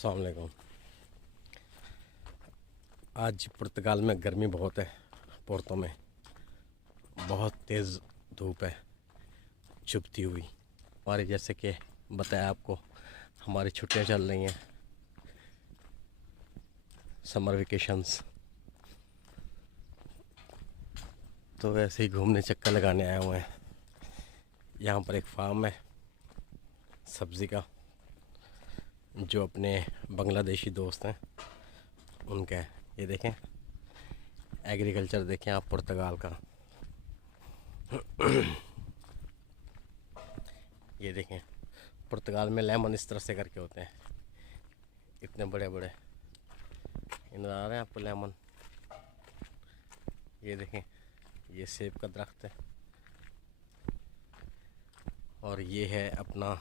अस्सलाम वालेकुम। आज पुर्तगाल में गर्मी बहुत है। पोर्तो में बहुत तेज़ धूप है, चुभती हुई। हमारे जैसे कि बताया आपको, हमारी छुट्टियां चल रही हैं, समर वेकेशंस। तो वैसे ही घूमने चक्कर लगाने आए हुए हैं। यहाँ पर एक फार्म है सब्ज़ी का, जो अपने बांग्लादेशी दोस्त हैं उनका है। ये देखें, एग्रीकल्चर देखें आप पुर्तगाल का। ये देखें, पुर्तगाल में लेमन इस तरह से करके होते हैं, इतने बड़े बड़े। नज़र आ रहे हैं आपको लेमन? ये देखें, ये सेब का दरख्त है। और ये है अपना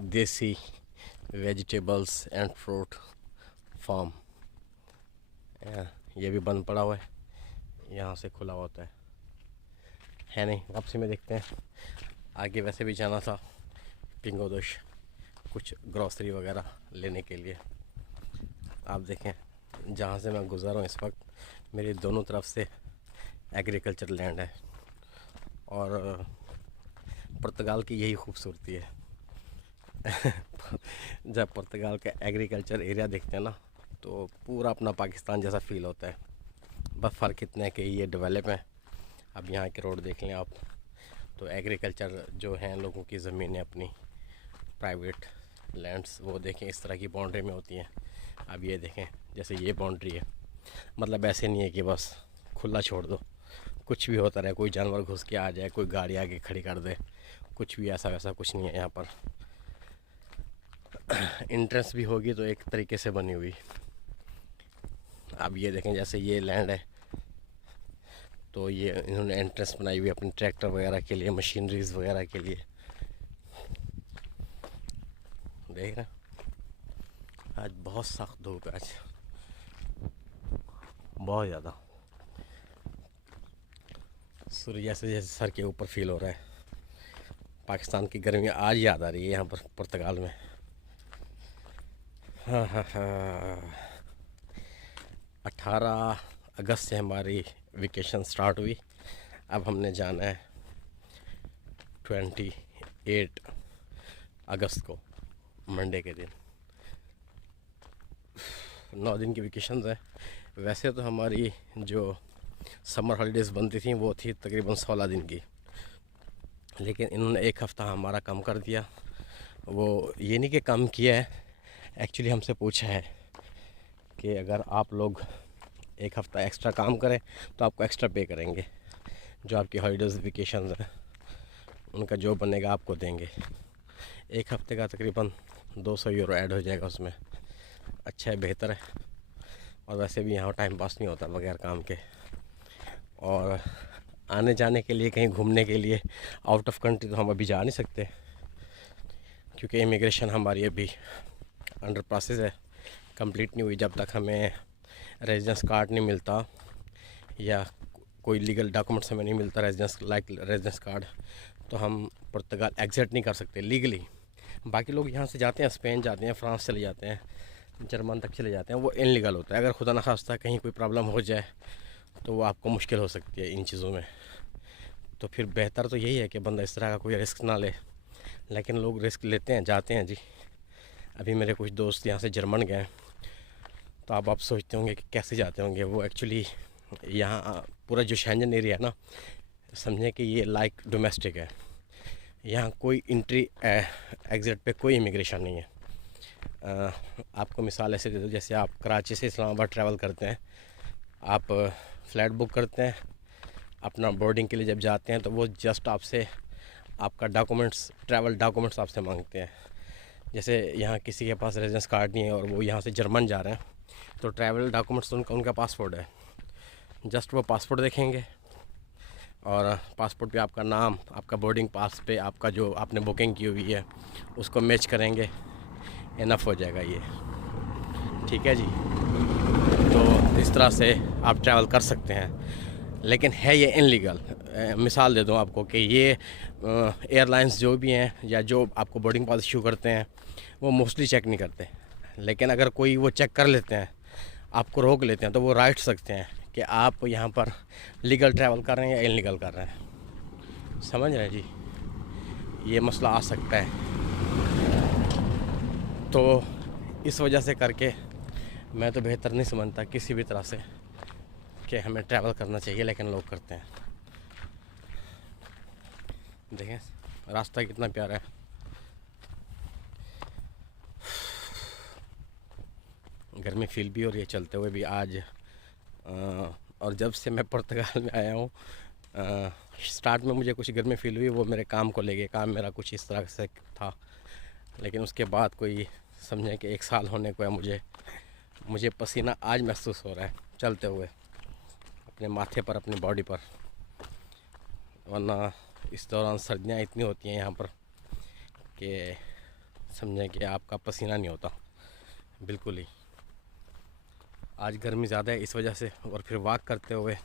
देसी वेजिटेबल्स एंड फ्रूट फार्म। ये भी बंद पड़ा हुआ है, यहाँ से खुला होता है नहीं। वापसी में देखते हैं। आगे वैसे भी जाना था पिंगोदोश, कुछ ग्रॉसरी वगैरह लेने के लिए। आप देखें, जहाँ से मैं गुज़र रहा हूँ इस वक्त, मेरी दोनों तरफ से एग्रीकल्चर लैंड है। और पुर्तगाल की यही खूबसूरती है। जब पुर्तगाल का एग्रीकल्चर एरिया देखते हैं ना, तो पूरा अपना पाकिस्तान जैसा फ़ील होता है। बस फ़र्क इतना है कि ये डेवलप है। अब यहाँ के रोड देख लें आप, तो एग्रीकल्चर जो हैं, लोगों की ज़मीनें अपनी प्राइवेट लैंड्स, वो देखें इस तरह की बाउंड्री में होती हैं। अब ये देखें, जैसे ये बाउंड्री है, मतलब ऐसे नहीं है कि बस खुला छोड़ दो, कुछ भी होता रहे, कोई जानवर घुस के आ जाए, कोई गाड़ी आगे खड़ी कर दे, कुछ भी ऐसा वैसा कुछ नहीं है यहाँ पर। इंट्रेंस भी होगी तो एक तरीके से बनी हुई। अब ये देखें, जैसे ये लैंड है, तो ये इन्होंने एंट्रेंस बनाई हुई अपने ट्रैक्टर वगैरह के लिए, मशीनरीज वगैरह के लिए। देख रहे हैं, आज बहुत सख्त धूप है, आज बहुत ज़्यादा। सूर्य जैसे जैसे सर के ऊपर फील हो रहा है। पाकिस्तान की गर्मी आज याद आ रही है यहाँ पर पुर्तगाल में। हाँ हाँ हाँ, 18 अगस्त से हमारी वेकेशन स्टार्ट हुई। अब हमने जाना है 28 अगस्त को, मंडे के दिन। 9 दिन की वेकेशन है। वैसे तो हमारी जो समर हॉलीडेज़ बनती थी वो थी तकरीबन 16 दिन की, लेकिन इन्होंने एक हफ़्ता हमारा कम कर दिया। वो ये नहीं कि कम किया है, एक्चुअली हमसे पूछा है कि अगर आप लोग एक हफ़्ता एक्स्ट्रा काम करें तो आपको एक्स्ट्रा पे करेंगे। जो आपकी हॉलीडेज़ वेकेशन है उनका जो बनेगा आपको देंगे। एक हफ़्ते का तकरीबन 200 यूरो ऐड हो जाएगा उसमें। अच्छा है, बेहतर है। और वैसे भी यहाँ टाइम पास नहीं होता बगैर काम के। और आने जाने के लिए, कहीं घूमने के लिए आउट ऑफ कंट्री तो हम अभी जा नहीं सकते, क्योंकि इमिग्रेशन हमारी अभी अंडर प्रोसेस है, कंप्लीट नहीं हुई। जब तक हमें रेजिडेंस कार्ड नहीं मिलता या कोई लीगल डॉक्यूमेंट्स हमें नहीं मिलता, रेजिडेंस कार्ड, तो हम पुर्तगाल एग्जिट नहीं कर सकते लीगली। बाकी लोग यहाँ से जाते हैं, स्पेन जाते हैं, फ्रांस चले जाते हैं, जर्मन तक चले जाते हैं, वो इनलीगल होता है। अगर खुदा न खास्ता कहीं कोई प्रॉब्लम हो जाए तो वो आपको मुश्किल हो सकती है इन चीज़ों में। तो फिर बेहतर तो यही है कि बंदा इस तरह का कोई रिस्क ना ले, लेकिन लोग रिस्क लेते हैं, जाते हैं जी। अभी मेरे कुछ दोस्त यहाँ से जर्मन गए, तो आप सोचते होंगे कि कैसे जाते होंगे वो। एक्चुअली यहाँ पूरा जो शेंजन एरिया है ना, समझें कि ये लाइक डोमेस्टिक है। यहाँ कोई इंट्री एग्ज़िट पे कोई इमिग्रेशन नहीं है। आपको मिसाल ऐसे दे दो, जैसे आप कराची से इस्लामाबाद ट्रैवल करते हैं, आप फ़्लाइट बुक करते हैं, अपना बोर्डिंग के लिए जब जाते हैं तो वो जस्ट आपसे आपका डॉक्यूमेंट्स, ट्रैवल डॉक्यूमेंट्स आपसे मांगते हैं। जैसे यहाँ किसी के पास रेजिडेंस कार्ड नहीं है और वो यहाँ से जर्मन जा रहे हैं, तो ट्रैवल डॉक्यूमेंट्स उनका पासपोर्ट है। जस्ट वो पासपोर्ट देखेंगे और पासपोर्ट पे आपका नाम, आपका बोर्डिंग पास पे आपका जो आपने बुकिंग की हुई है उसको मैच करेंगे, इनफ हो जाएगा ये। ठीक है जी। तो इस तरह से आप ट्रैवल कर सकते हैं, लेकिन है ये इनलीगल। मिसाल दे दूं आपको कि ये एयरलाइंस जो भी हैं या जो आपको बोर्डिंग पास इशू करते हैं वो मोस्टली चेक नहीं करते, लेकिन अगर कोई वो चेक कर लेते हैं, आपको रोक लेते हैं, तो वो राइट सकते हैं कि आप यहाँ पर लीगल ट्रैवल कर रहे हैं या इलीगल कर रहे हैं। समझ रहे हैं जी, ये मसला आ सकता है। तो इस वजह से करके मैं तो बेहतर नहीं समझता किसी भी तरह से कि हमें ट्रैवल करना चाहिए, लेकिन लोग करते हैं। देखें रास्ता कितना प्यारा है। गर्मी फील भी हो रही है चलते हुए भी आज। और जब से मैं पुर्तगाल में आया हूँ, स्टार्ट में मुझे कुछ गर्मी फील हुई, वो मेरे काम को लेके, काम मेरा कुछ इस तरह से था, लेकिन उसके बाद कोई समझे कि 1 साल होने को है, मुझे पसीना आज महसूस हो रहा है चलते हुए अपने माथे पर, अपनी बॉडी पर। वरना इस दौरान सर्दियाँ इतनी होती हैं यहाँ पर कि समझें कि आपका पसीना नहीं होता बिल्कुल ही। आज गर्मी ज़्यादा है इस वजह से, और फिर वॉक करते हुए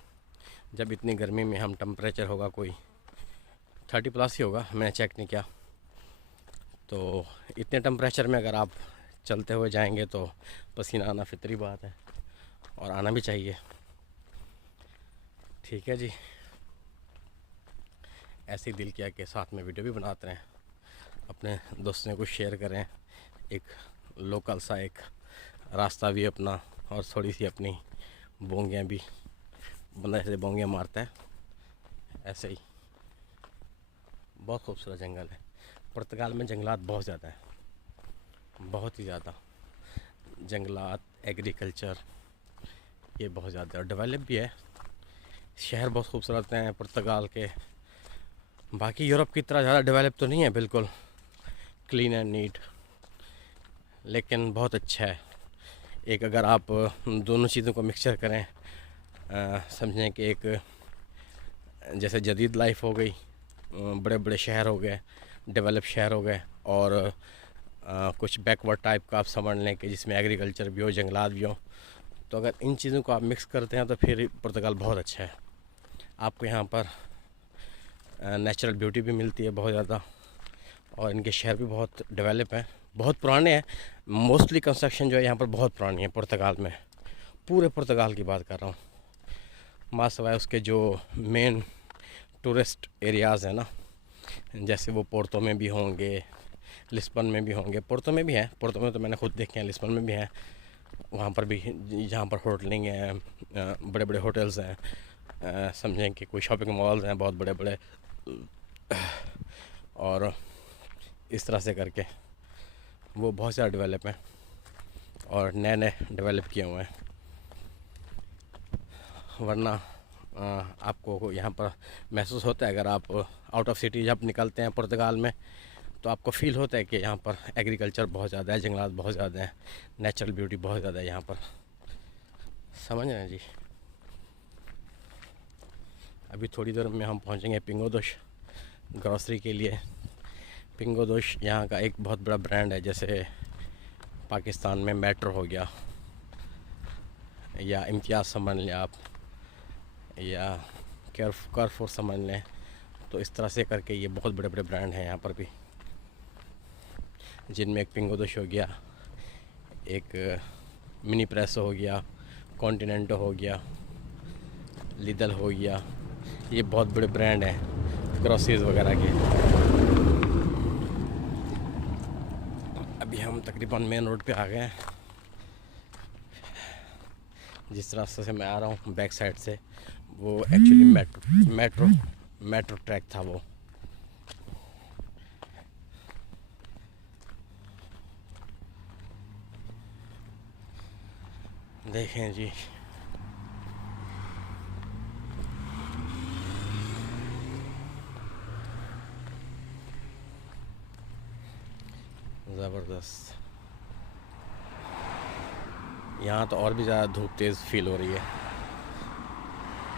जब इतनी गर्मी में हम, टेम्परेचर होगा कोई 30+ ही होगा, मैंने चेक नहीं किया, तो इतने टेम्परेचर में अगर आप चलते हुए जाएंगे तो पसीना आना फितरी बात है, और आना भी चाहिए। ठीक है जी, ऐसे ही दिल किया कि साथ में वीडियो भी बनाते रहें, अपने दोस्तों को शेयर करें, एक लोकल सा एक रास्ता भी अपना, और थोड़ी सी अपनी बोंगियाँ भी, बंदा ऐसे बोंगियाँ मारता है ऐसे ही। बहुत खूबसूरत जंगल है पुर्तगाल में, जंगलात बहुत ज़्यादा है, बहुत ही ज़्यादा जंगलात, एग्रीकल्चर ये बहुत ज़्यादा, और डेवलप भी है। शहर बहुत खूबसूरत हैं पुर्तगाल के, बाकी यूरोप की तरह ज़्यादा डेवलप तो नहीं है, बिल्कुल क्लीन एंड नीट, लेकिन बहुत अच्छा है। एक अगर आप दोनों चीज़ों को मिक्सचर करें, समझें कि एक जैसे जदीद लाइफ हो गई, बड़े बड़े शहर हो गए, डेवलप शहर हो गए, और कुछ बैकवर्ड टाइप का आप समझ लें कि जिसमें एग्रीकल्चर भी हो, जंगलात भी हो, तो अगर इन चीज़ों को आप मिक्स करते हैं तो फिर पुर्तगाल बहुत अच्छा है। आपको यहाँ पर नेचुरल ब्यूटी भी मिलती है बहुत ज़्यादा, और इनके शहर भी बहुत डेवलप हैं, बहुत पुराने हैं। मोस्टली कंस्ट्रक्शन जो है यहाँ पर बहुत पुरानी है पुर्तगाल में, पूरे पुर्तगाल की बात कर रहा हूँ, माँ सवाए उसके जो मेन टूरिस्ट एरियाज़ हैं ना, जैसे वो पोर्तो में भी होंगे, लिस्बन में भी होंगे, पोर्तो में भी हैं, पोर्तो में तो मैंने खुद देखे हैं, लिस्बन में भी हैं, वहाँ पर भी जहाँ पर होटलिंग है, बड़े बड़े होटल्स हैं, समझें कि कोई शॉपिंग मॉल्स हैं बहुत बड़े बड़े, और इस तरह से करके वो बहुत ज़्यादा डेवलप हैं और नए नए डेवलप किए हुए हैं। वरना आपको यहाँ पर महसूस होता है, अगर आप आउट ऑफ सिटी जब निकलते हैं पुर्तगाल में, तो आपको फ़ील होता है कि यहाँ पर एग्रीकल्चर बहुत ज़्यादा है, जंगलात बहुत ज़्यादा हैं, नेचुरल ब्यूटी बहुत ज़्यादा है यहाँ पर। समझ रहे हैं जी। अभी थोड़ी देर में हम पहुँचेंगे पिंगोदोश ग्रॉसरी के लिए। पिंगोदोश यहाँ का एक बहुत बड़ा ब्रांड है, जैसे पाकिस्तान में मेट्रो हो गया, या इम्तियाज़ समझ लें आप, या कारफोर समझ लें, तो इस तरह से करके ये बहुत बड़े बड़े ब्रांड हैं यहाँ पर भी, जिनमें एक पिंगोदोश हो गया, एक मिनी प्रेसो हो गया, कॉन्टिनेंटो हो गया, लिदल हो गया, ये बहुत बड़े ब्रांड हैं ग्रोसरीज वगैरह के। अभी हम तकरीबन मेन रोड पे आ गए हैं। जिस रास्ते से मैं आ रहा हूँ बैक साइड से, वो एक्चुअली मेट्रो ट्रैक था वो। देखें जी, ज़बरदस्त। यहाँ तो और भी ज़्यादा धूप तेज़ फील हो रही है,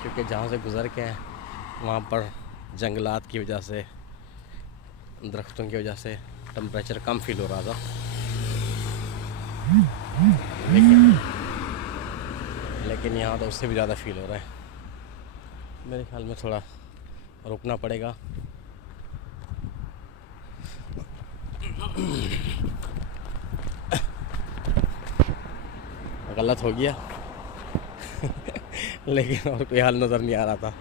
क्योंकि जहाँ से गुज़र के हैं वहाँ पर जंगलात की वजह से, दरख्तों की वजह से टेम्परेचर कम फील हो रहा था, लेकिन यहाँ तो उससे भी ज़्यादा फील हो रहा है। मेरे ख्याल में थोड़ा रुकना पड़ेगा। गलत हो गया लेकिन और कोई हाल नज़र नहीं आ रहा था।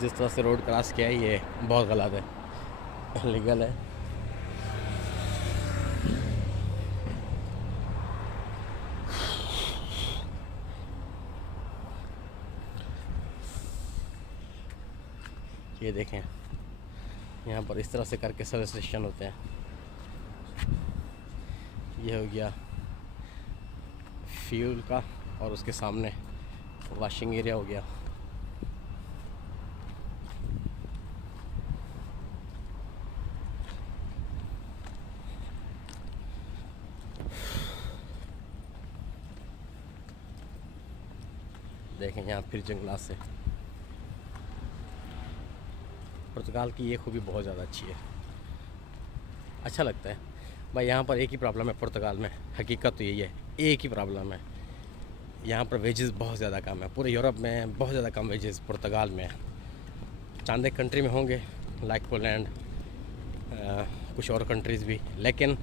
जिस तरह से रोड क्रॉस किया है ये बहुत गलत है, लीगल है। ये देखें, यहाँ पर इस तरह से करके सर्विस स्टेशन होते हैं। ये हो गया फ्यूल का, और उसके सामने वॉशिंग एरिया हो गया। देखें यहाँ फिर जंगलात से। पुर्तगाल की ये खूबी बहुत ज़्यादा अच्छी है, अच्छा लगता है भाई। यहाँ पर एक ही प्रॉब्लम है पुर्तगाल में, हकीकत तो यही है, एक ही प्रॉब्लम है, यहाँ पर वेजेस बहुत ज़्यादा कम है। पूरे यूरोप में बहुत ज़्यादा कम वेजेस पुर्तगाल में है। चांदे कंट्री में होंगे लाइक पोलैंड, कुछ और कंट्रीज़ भी, लेकिन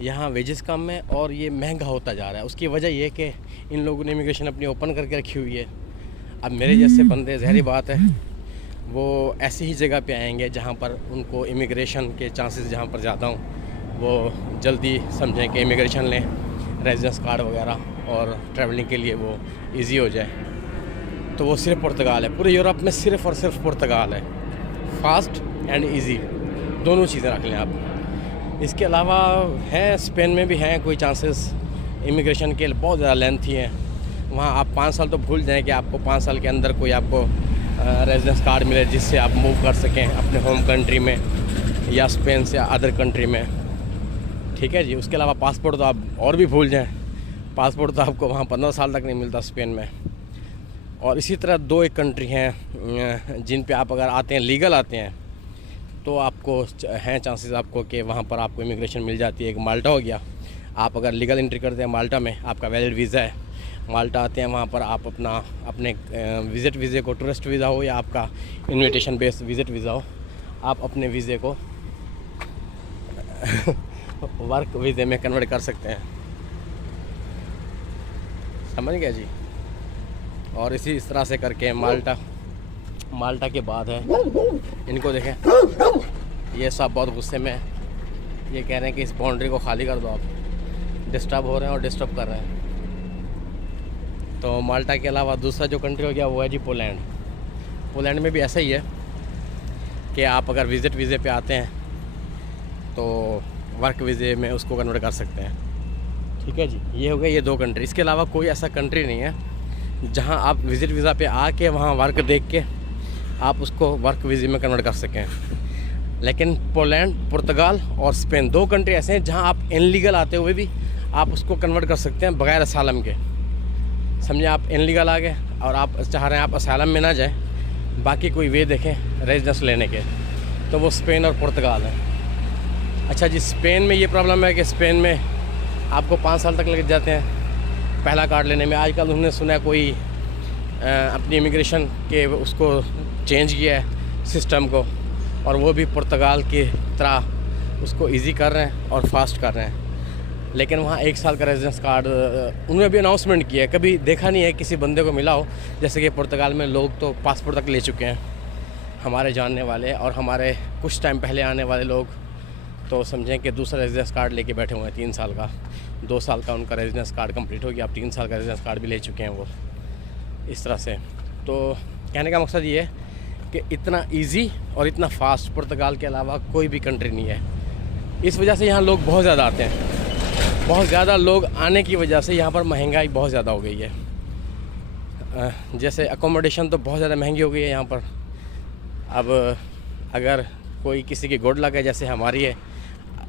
यहाँ वेजेस कम है और ये महंगा होता जा रहा है। उसकी वजह ये कि इन लोगों ने इमिग्रेशन अपनी ओपन करके रखी हुई है। अब मेरे जैसे बंदे, ज़ाहिर बात है, वो ऐसी ही जगह पे आएंगे जहाँ पर उनको इमिग्रेशन के चांसेस जहाँ पर ज़्यादा हों, वो जल्दी समझें कि इमिग्रेशन लें, रेजिडेंस कार्ड वगैरह, और ट्रैवलिंग के लिए वो इजी हो जाए। तो वो सिर्फ पुर्तगाल है, पूरे यूरोप में सिर्फ और सिर्फ पुर्तगाल है। फास्ट एंड इजी दोनों चीज़ें रख लें आप। इसके अलावा हैं, स्पेन में भी हैं कोई चांसेस इमिग्रेशन के, बहुत ज़्यादा लेंथी हैं। वहाँ आप 5 साल तो भूल जाएँ कि आपको 5 साल के अंदर कोई आपको रेजिडेंस कार्ड मिले जिससे आप मूव कर सकें अपने होम कंट्री में या स्पेन से अदर कंट्री में, ठीक है जी। उसके अलावा पासपोर्ट तो आप और भी भूल जाएं, पासपोर्ट तो आपको वहाँ 15 साल तक नहीं मिलता स्पेन में। और इसी तरह 2 एक कंट्री हैं जिन पे आप अगर आते हैं, लीगल आते हैं, तो आपको हैं चांसेस आपको कि वहाँ पर आपको इमिग्रेशन मिल जाती है। एक माल्टा हो गया, आप अगर लीगल एंट्री करते हैं माल्टा में, आपका वैलिड वीज़ा है, माल्टा आते हैं, वहाँ पर आप अपने विज़िट वीज़े को, टूरिस्ट वीज़ा हो या आपका इनविटेशन बेस्ड विज़िट वीज़ा हो, आप अपने वीज़े को वर्क वीज़े में कन्वर्ट कर सकते हैं, समझ गया जी। और इस तरह से करके माल्टा के बाद है, इनको देखें, ये सब बहुत गुस्से में, ये कह रहे हैं कि इस बाउंड्री को खाली कर दो, आप डिस्टर्ब हो रहे हैं और डिस्टर्ब कर रहे हैं। तो माल्टा के अलावा दूसरा जो कंट्री हो गया वो है जी पोलैंड। पोलैंड में भी ऐसा ही है कि आप अगर विज़िट वीज़े पे आते हैं तो वर्क वीज़े में उसको कन्वर्ट कर सकते हैं, ठीक है जी। ये हो गए ये 2 कंट्री। इसके अलावा कोई ऐसा कंट्री नहीं है जहां आप विज़िट वीज़ा पे आके वहां वर्क देख के आप उसको वर्क वीज़े में कन्वर्ट कर सकें। लेकिन पोलैंड, पुर्तगाल और स्पेन 2 कंट्री ऐसे हैं जहां आप इनलीगल आते हुए भी आप उसको कन्वर्ट कर सकते हैं बग़ैर असालम के। समझे, आप इनलीगल आ गए और आप चाह रहे हैं आप असालम में ना जाएं, बाकी कोई वे देखें रेजिडेंस लेने के, तो वो स्पेन और पुर्तगाल है। अच्छा जी, स्पेन में ये प्रॉब्लम है कि स्पेन में आपको 5 साल तक लग जाते हैं पहला कार्ड लेने में। आजकल उन्होंने सुना कोई अपनी इमिग्रेशन के उसको चेंज किया है सिस्टम को, और वो भी पुर्तगाल की तरह उसको इजी कर रहे हैं और फास्ट कर रहे हैं। लेकिन वहाँ 1 साल का रेजिडेंस कार्ड उन्होंने भी अनाउंसमेंट किया है, कभी देखा नहीं है किसी बंदे को मिला हो। जैसे कि पुर्तगाल में लोग तो पासपोर्ट तक ले चुके हैं, हमारे जानने वाले और हमारे कुछ टाइम पहले आने वाले लोग तो समझें कि दूसरा रेजिडेंस कार्ड लेके बैठे हुए हैं 3 साल का, 2 साल का उनका रेजिडेंस कार्ड कंप्लीट हो गया, अब 3 साल का रेजिडेंस कार्ड भी ले चुके हैं वो, इस तरह से। तो कहने का मकसद ये है कि इतना इजी और इतना फास्ट पुर्तगाल के अलावा कोई भी कंट्री नहीं है। इस वजह से यहाँ लोग बहुत ज़्यादा आते हैं। बहुत ज़्यादा लोग आने की वजह से यहाँ पर महंगाई बहुत ज़्यादा हो गई है। जैसे अकोमोडेशन तो बहुत ज़्यादा महंगी हो गई है यहाँ पर। अब अगर कोई किसी की गोड लगे जैसे हमारी है,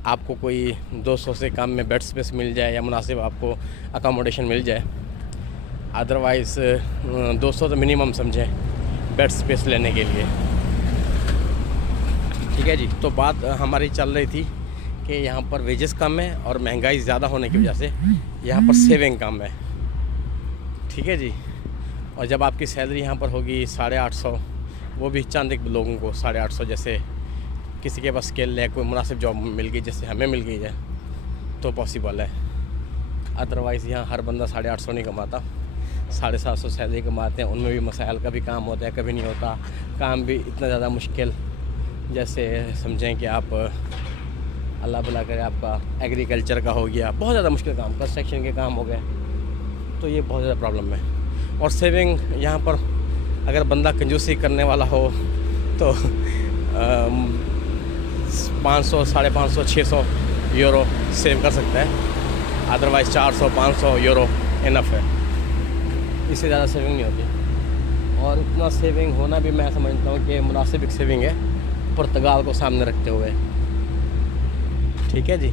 आपको कोई 200 से कम में बेड स्पेस मिल जाए या मुनासिब आपको अकोमोडेशन मिल जाए, अदरवाइज़ 200 तो मिनिमम समझें बेड स्पेस लेने के लिए, ठीक है जी। तो बात हमारी चल रही थी कि यहाँ पर वेजेस कम है और महंगाई ज़्यादा होने की वजह से यहाँ पर सेविंग कम है, ठीक है जी। और जब आपकी सैलरी यहाँ पर होगी 850 वो भी चंद एक लोगों को 850, जैसे किसी के पास स्किल है, कोई मुनासिब जॉब मिल गई जैसे हमें मिल गई है तो पॉसिबल है। अदरवाइज़ यहाँ हर बंदा 850 नहीं कमाता, 750 सैलरी कमाते हैं। उनमें भी मसाइल का भी काम होता है, कभी नहीं होता। काम भी इतना ज़्यादा मुश्किल, जैसे समझें कि आप अल्लाह भला करे आपका एग्रीकल्चर का हो गया, बहुत ज़्यादा मुश्किल काम, कंस्ट्रक्शन के काम हो गए, तो ये बहुत ज़्यादा प्रॉब्लम है। और सेविंग यहाँ पर अगर बंदा कंजूसी करने वाला हो तो 500, 550, 600 यूरो सेव कर सकता है। अदरवाइज़ 400, 500 यूरो इनफ है, इससे ज़्यादा सेविंग नहीं होती। और इतना सेविंग होना भी मैं समझता हूँ कि मुनासिब एक सेविंग है पुर्तगाल को सामने रखते हुए। ठीक है जी।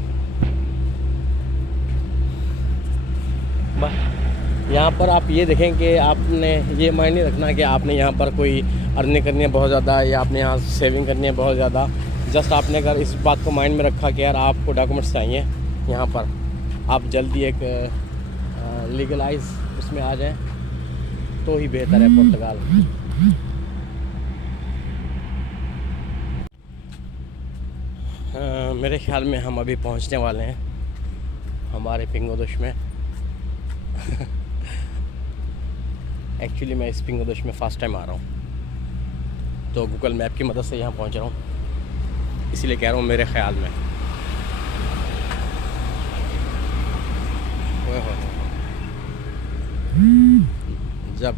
यहाँ पर आप ये देखें कि आपने ये माइंड नहीं रखना कि आपने यहाँ पर कोई अर्निंग करनी है बहुत ज़्यादा या आपने यहाँ सेविंग करनी है बहुत ज़्यादा। जस्ट आपने अगर इस बात को माइंड में रखा कि यार आपको डॉक्यूमेंट्स चाहिए यहाँ पर, आप जल्दी एक लीगलाइज उसमें आ जाएं तो ही बेहतर है पुर्तगाल। मेरे ख्याल में हम अभी पहुँचने वाले हैं हमारे पिंगोदुश में। एक्चुअली मैं इस पिंगोदुश में फ़र्स्ट टाइम आ रहा हूँ, तो गूगल मैप की मदद से यहाँ पहुँच रहा हूँ, इसीलिए कह रहा हूँ मेरे ख़्याल में। जब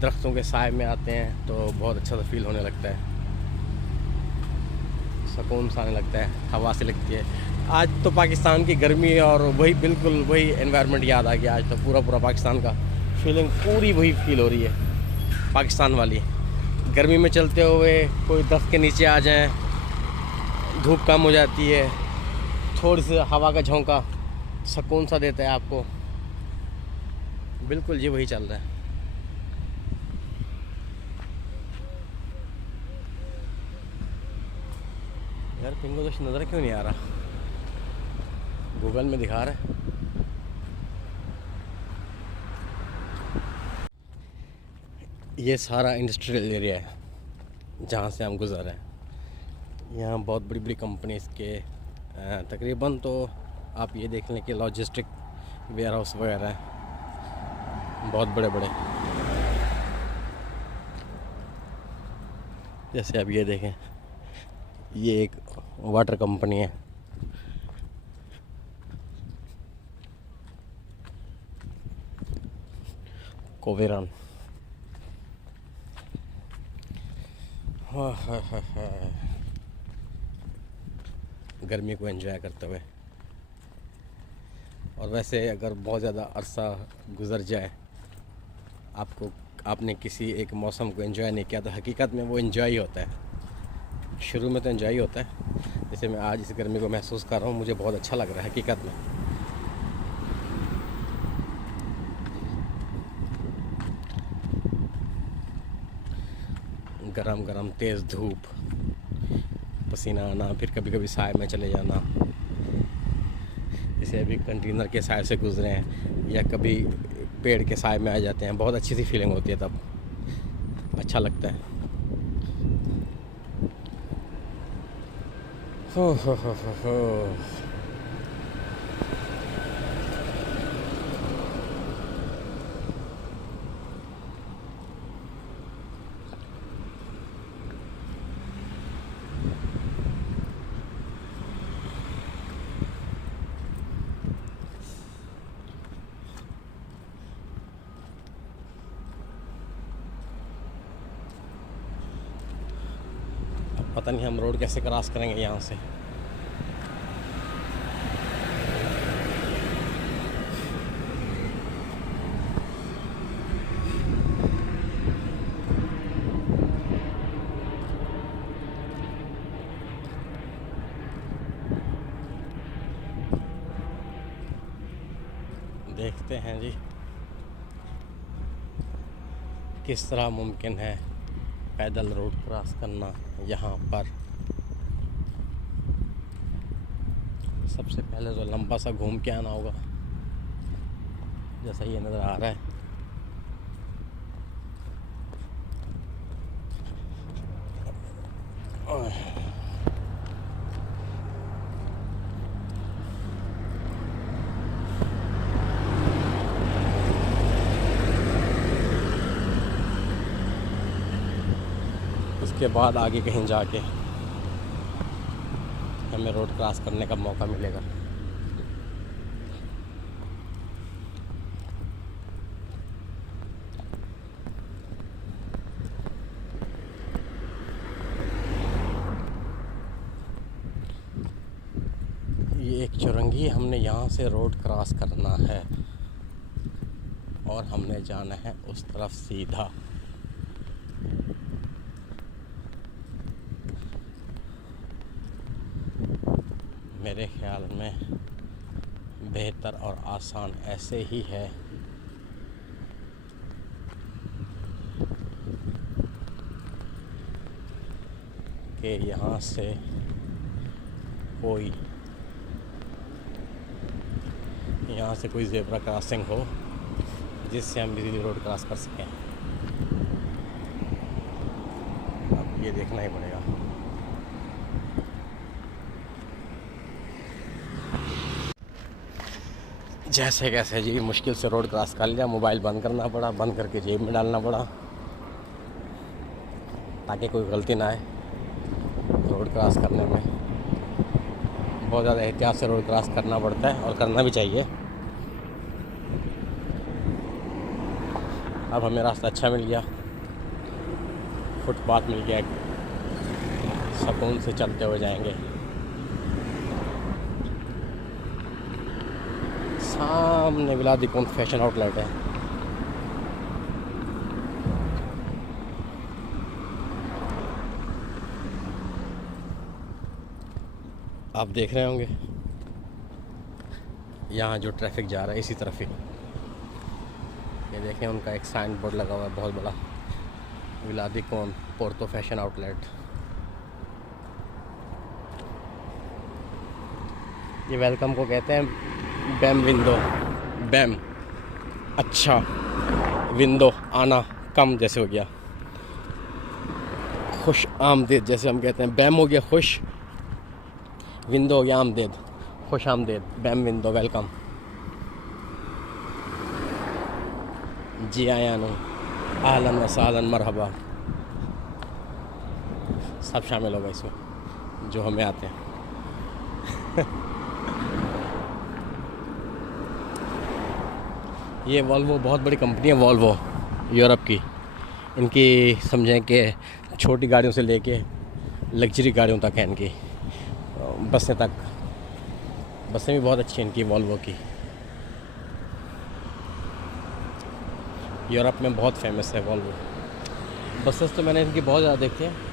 दरख्तों के साए में आते हैं तो बहुत अच्छा सा फील होने लगता है, सुकून सा आने लगता है, हवा से लगती है। आज तो पाकिस्तान की गर्मी और वही बिल्कुल वही एनवायरनमेंट याद आ गया। आज तो पूरा पाकिस्तान का फीलिंग पूरी वही फील हो रही है पाकिस्तान वाली। गर्मी में चलते हुए कोई दरख्त के नीचे आ जाएं, धूप कम हो जाती है, थोड़ी सी हवा का झोंका सुकून सा देता है आपको। बिल्कुल जी वही चल रहा है। यार पिंगोदुश नज़र क्यों नहीं आ रहा? गूगल में दिखा रहा है। ये सारा इंडस्ट्रियल एरिया है जहाँ से हम गुज़र रहे हैं। यहाँ बहुत बड़ी बड़ी कंपनीज़ के तकरीबन तो आप ये देख लें कि लॉजिस्टिक वेयर हाउस वगैरह हैं बहुत बड़े बड़े। जैसे अब ये देखें, ये एक वाटर कंपनी है, कोवेरान। गर्मी को एंजॉय करते हुए। और वैसे अगर बहुत ज़्यादा अरसा गुज़र जाए आपने किसी एक मौसम को एंजॉय नहीं किया तो हकीकत में वो एंजॉय ही होता है। शुरू में तो एंजॉय ही होता है। जैसे मैं आज इस गर्मी को महसूस कर रहा हूँ, मुझे बहुत अच्छा लग रहा है हकीकत में। गरम गरम तेज़ धूप, पसीना आना, फिर कभी कभी साए में चले जाना। जैसे अभी कंटेनर के साए से गुजरे हैं या कभी पेड़ के साए में आ जाते हैं, बहुत अच्छी सी फीलिंग होती है, तब अच्छा लगता है। हो। पता नहीं हम रोड कैसे क्रॉस करेंगे यहाँ से। देखते हैं जी किस तरह मुमकिन है पैदल रोड क्रॉस करना यहाँ पर। सबसे पहले तो लंबा सा घूम के आना होगा, जैसा ये नज़र आ रहा है। उसके बाद आगे कहीं जाके हमें रोड क्रॉस करने का मौका मिलेगा। ये एक चौरंगी, हमने यहाँ से रोड क्रॉस करना है और हमने जाना है उस तरफ सीधा। मेरे ख्याल में बेहतर और आसान ऐसे ही है कि यहाँ से कोई ज़ेब्रा क्रॉसिंग हो जिससे हम इजीली रोड क्रॉस कर सकें। अब ये देखना ही पड़ेगा। जैसे कैसे जी मुश्किल से रोड क्रॉस कर लिया, मोबाइल बंद करना पड़ा, बंद करके जेब में डालना पड़ा ताकि कोई गलती ना आए रोड क्रॉस करने में। बहुत ज़्यादा एहतियात से रोड क्रॉस करना पड़ता है और करना भी चाहिए। अब हमें रास्ता अच्छा मिल गया, फुटपाथ मिल गया, सुकून से चलते हुए जाएंगे। सामने विलादी कौन फैशन आउटलेट है। आप देख रहे होंगे यहाँ जो ट्रैफिक जा रहा है इसी तरफ ही। ये देखें उनका एक साइन बोर्ड लगा हुआ है बहुत बड़ा, विलादी कौन पोर्तो फैशन आउटलेट। ये वेलकम को कहते हैं बैम विंडो। बैम अच्छा, विंडो आना, कम जैसे हो गया। खुश आमदीद जैसे हम कहते हैं, बैम हो गया खुश, विंडो हो गया आमदीद, खुश आमदीद, बैम विंडो वेलकम। जी आया नो, आहलन व सहलन मरहबा, सब शामिल होगा इसमें जो हमें आते हैं। ये वॉल्वो बहुत बड़ी कंपनी है, वॉल्वो यूरोप की। इनकी समझें कि छोटी गाड़ियों से लेके लग्जरी गाड़ियों तक है इनकी, बसें तक। बसें भी बहुत अच्छी हैं इनकी वॉल्वो की। यूरोप में बहुत फेमस है वॉल्वो। बसेस तो मैंने इनकी बहुत ज़्यादा देखी हैं।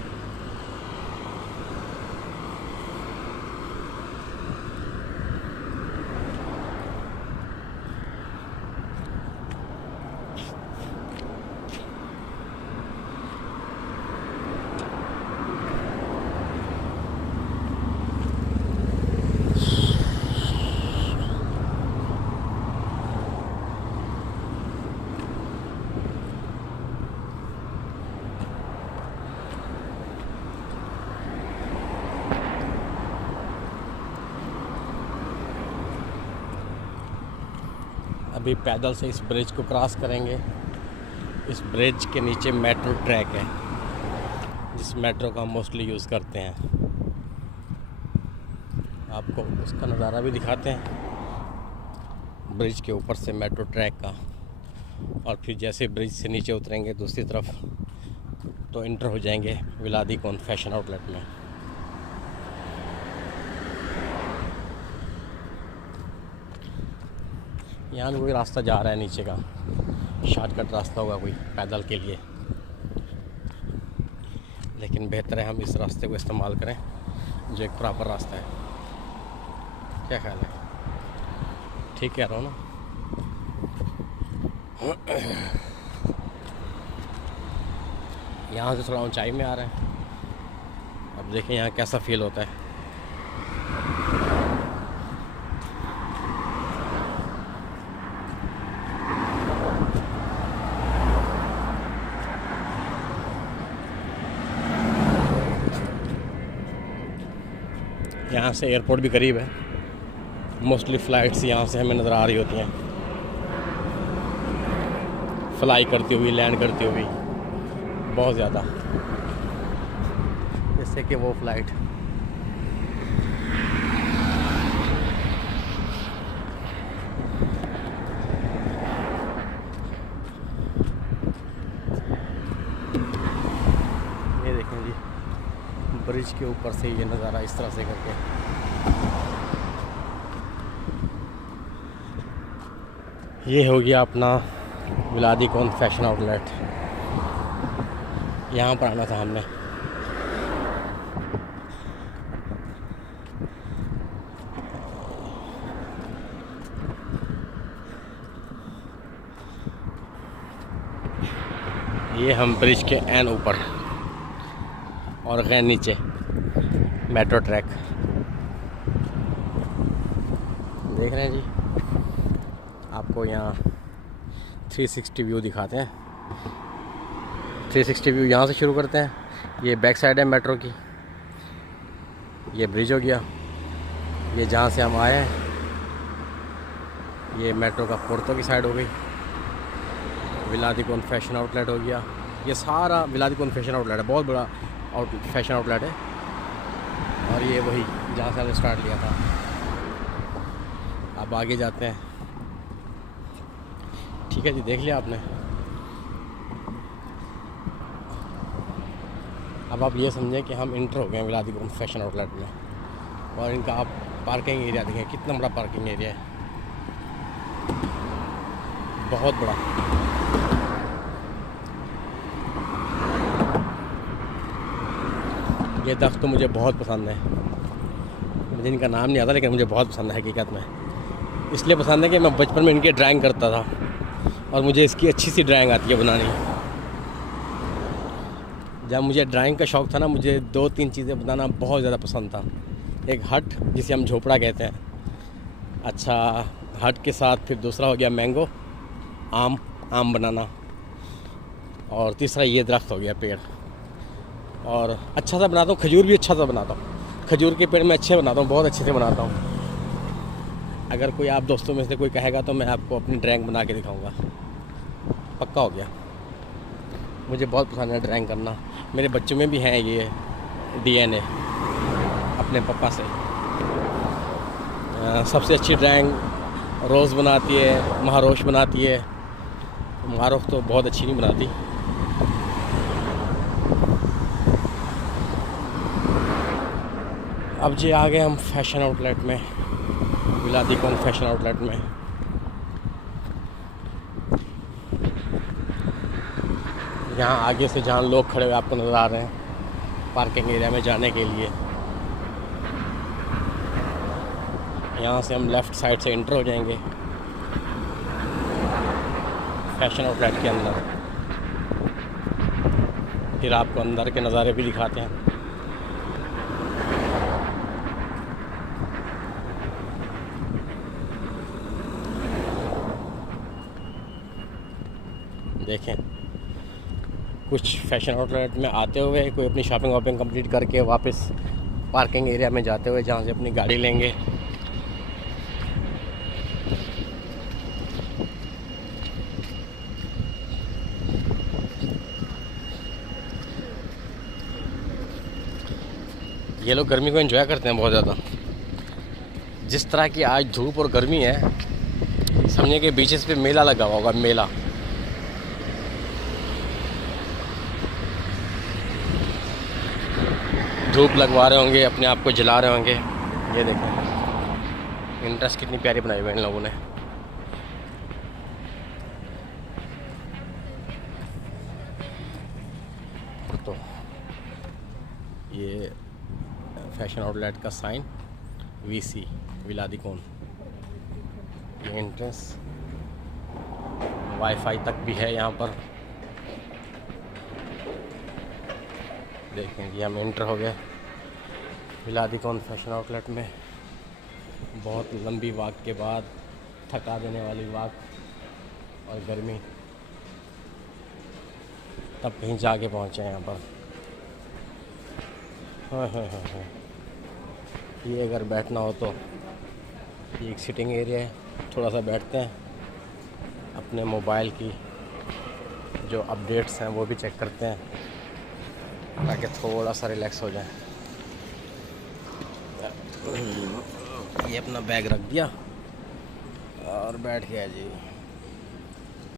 अभी पैदल से इस ब्रिज को क्रॉस करेंगे। इस ब्रिज के नीचे मेट्रो ट्रैक है, जिस मेट्रो का हम मोस्टली यूज़ करते हैं। आपको उसका नज़ारा भी दिखाते हैं ब्रिज के ऊपर से मेट्रो ट्रैक का। और फिर जैसे ब्रिज से नीचे उतरेंगे दूसरी तरफ तो इंटर हो जाएंगे विलादी कौन फैशन आउटलेट में। यहाँ भी कोई रास्ता जा रहा है नीचे का, शॉर्टकट रास्ता होगा कोई पैदल के लिए, लेकिन बेहतर है हम इस रास्ते को इस्तेमाल करें जो एक प्रॉपर रास्ता है। क्या ख्याल है? ठीक कह रहा हूँ ना? यहाँ से थोड़ा ऊंचाई में आ रहे हैं। अब देखें यहाँ कैसा फील होता है। यहाँ से एयरपोर्ट भी करीब है। मोस्टली फ़्लाइट्स यहाँ से हमें नज़र आ रही होती हैं, फ्लाई करती हुई, लैंड करती हुई, बहुत ज़्यादा। जैसे कि वो फ्लाइट। ये देखें जी, ब्रिज के ऊपर से ये नज़ारा इस तरह से करके। ये हो गया अपना विलादीकोन फैशन आउटलेट। यहाँ पर आना था हमने। ये हम ब्रिज के एन ऊपर और गैर नीचे मेट्रो ट्रैक देख रहे हैं जी। आपको यहाँ 360 व्यू दिखाते हैं। 360 व्यू यहाँ से शुरू करते हैं। ये बैक साइड है मेट्रो की। ये ब्रिज हो गया, ये जहाँ से हम आए हैं। ये मेट्रो का पोर्तो की साइड हो गई। विलादीकोन फैशन आउटलेट हो गया। ये सारा विलादीकोन फैशन आउटलेट है, बहुत बड़ा फैशन आउटलेट है। और ये वही जहाँ से हमने स्टार्ट लिया था। अब आगे जाते हैं। ठीक है जी, देख लिया आपने। अब आप ये समझें कि हम इंटर हो गए विलादीकोन फैशन आउटलेट में। और इनका आप पार्किंग एरिया देखें, कितना बड़ा पार्किंग एरिया है, बहुत बड़ा। ये दफ्तर तो मुझे बहुत पसंद है। मुझे इनका नाम नहीं आता, लेकिन मुझे बहुत पसंद है हकीकत में। इसलिए पसंद है कि मैं बचपन में इनकी ड्राइंग करता था और मुझे इसकी अच्छी सी ड्राइंग आती है बनानी। जब मुझे ड्राइंग का शौक़ था ना, मुझे 2-3 चीज़ें बनाना बहुत ज़्यादा पसंद था। एक हट, जिसे हम झोपड़ा कहते हैं। अच्छा, हट के साथ फिर दूसरा हो गया मैंगो, आम बनाना। और तीसरा ये दरख्त हो गया, पेड़। और अच्छा सा बनाता हूँ, खजूर भी अच्छा सा बनाता हूँ। खजूर के पेड़ मैं अच्छे बनाता हूँ, बहुत अच्छे से बनाता हूँ। अगर कोई आप दोस्तों में से कोई कहेगा तो मैं आपको अपनी ड्राइंग बना के दिखाऊंगा। पक्का हो गया। मुझे बहुत पसंद है ड्राइंग करना। मेरे बच्चों में भी हैं ये DNA अपने पापा से। सबसे अच्छी ड्राइंग रोज़ बनाती है, महारोश बनाती है। महारोश तो बहुत अच्छी नहीं बनाती। अब जी आ गए हम फैशन आउटलेट में, विलादीकोन फैशन आउटलेट में। यहाँ आगे से जहाँ लोग खड़े हुए आपको नज़र आ रहे हैं, पार्किंग एरिया में जाने के लिए। यहाँ से हम लेफ़्ट साइड से इंटर हो जाएंगे फैशन आउटलेट के अंदर। फिर आपको अंदर के नज़ारे भी दिखाते हैं। देखें, कुछ फैशन आउटलेट में आते हुए कोई अपनी शॉपिंग वॉपिंग कंप्लीट करके वापस पार्किंग एरिया में जाते हुए, जहाँ से अपनी गाड़ी लेंगे। ये लोग गर्मी को एंजॉय करते हैं बहुत ज़्यादा। जिस तरह की आज धूप और गर्मी है, समझिए कि बीचेस पे मेला लगा हुआ होगा, मेला। धूप लगवा रहे होंगे, अपने आप को जला रहे होंगे। ये देखें इंटरेस्ट कितनी प्यारी बनाई हुई है इन लोगों ने। तो ये फैशन आउटलेट का साइन VC विलादीकोन। ये एंट्रेंस, वाईफाई तक भी है यहाँ पर। देखें कि हम एंटर हो गए विलादीकोन फैशन आउटलेट में। बहुत लंबी वॉक के बाद, थका देने वाली वॉक और गर्मी, तब कहीं जाके पहुँचे यहाँ पर। हाँ। ये अगर बैठना हो तो ये एक सिटिंग एरिया है। थोड़ा सा बैठते हैं, अपने मोबाइल की जो अपडेट्स हैं वो भी चेक करते हैं। ताकि थोड़ा सा रिलैक्स हो जाए। ये अपना बैग रख दिया और बैठ गया जी।